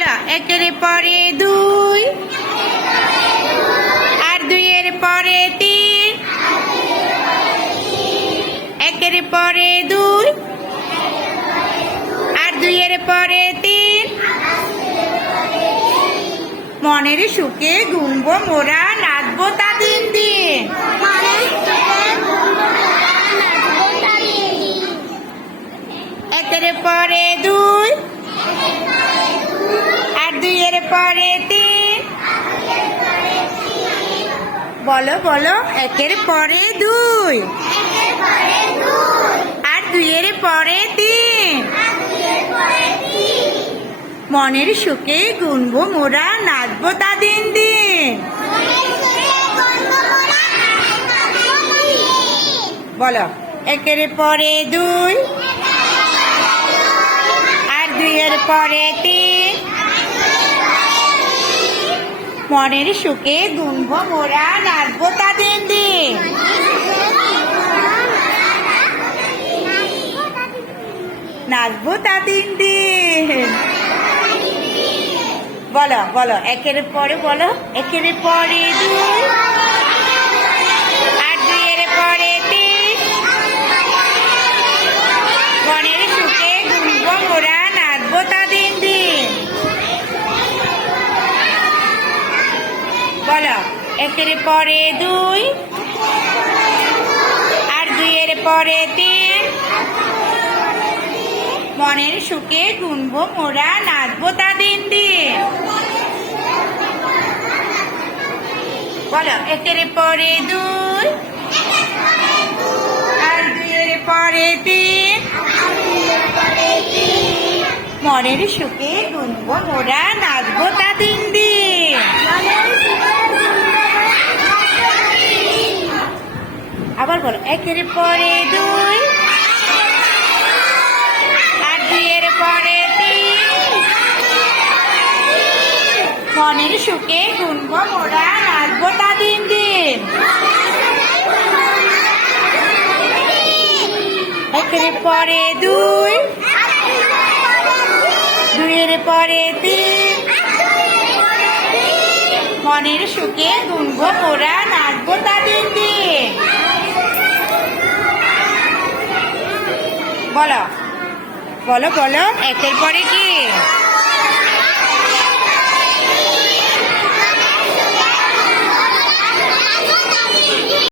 বলো, একের পরে দুই, আর দুইয়ের পরে তিন, একের পরে দুই, আর দুইয়ের পরে তিন। মনের সুখে গুনবো মোরা নাচবো তা দিন দিন। একের পরে দুই দুইয়ের পরে তিন বলো বলো, একের পরে দুই। আর দুইয়ের পরে তিন। মনের সুখে গুনবো মোরা, নাচবো তা দিন দিন। বলো, একের পরে দুই। আর দুইয়ের পরে তিন। মনের সুখে গুনব মোরা, নাচবো তাদের দিন নাচবো তাদের দিন বলো বলো, একের পরে বলো, একের পরে দুই একের পরে দুই, আর দুইয়ের পরে তিন। মনের সুখে গুনবো, মোরা নাচবো তা দিন দিন। বলো, একের পরে দুই, আর দুইয়ের পরে তিন। মনের সুখে গুনবো, মোরা নাচবো তা দিন দিন আবার বলো একের পরে দুই, আর দুইয়ের পরে তিন। মনের সুখে গুনবো মোরা নাচবো তা দিন। দিন একের পরে দুই, দুইয়ের পরে তিন। মনের সুখে গুনবো মোরা নাচবো তা দিন বলো। বলো বলো একের পরে কি?